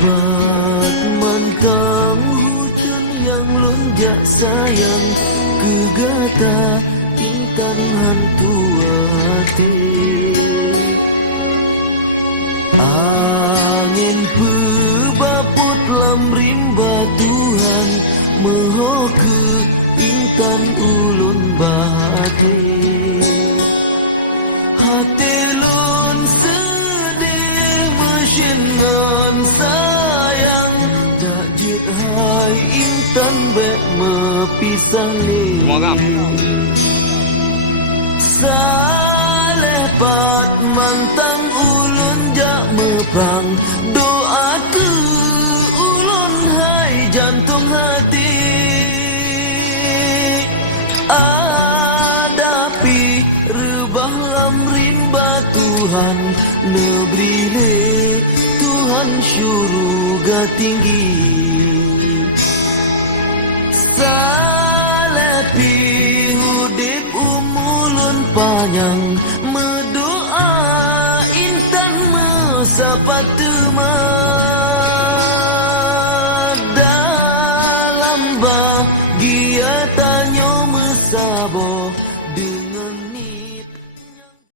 Batman hujan yang lonjak sayang kegata intan hantu hati. Angin pebaput lam rimba Tuhan meho ke intan ulun bahati. Hati lun sedih mesingan sayang tak jit hai intan bek mepisang ni. Saleh pat mantang ulun jak meprang doa ke ulun hai jantung hati. Adapi rebah lam rimba Tuhan nebrile Tuhan syurga tinggi. Salepi hudip umulun panjang mendoa intan mesapat dalam bahagia tanyo mesabo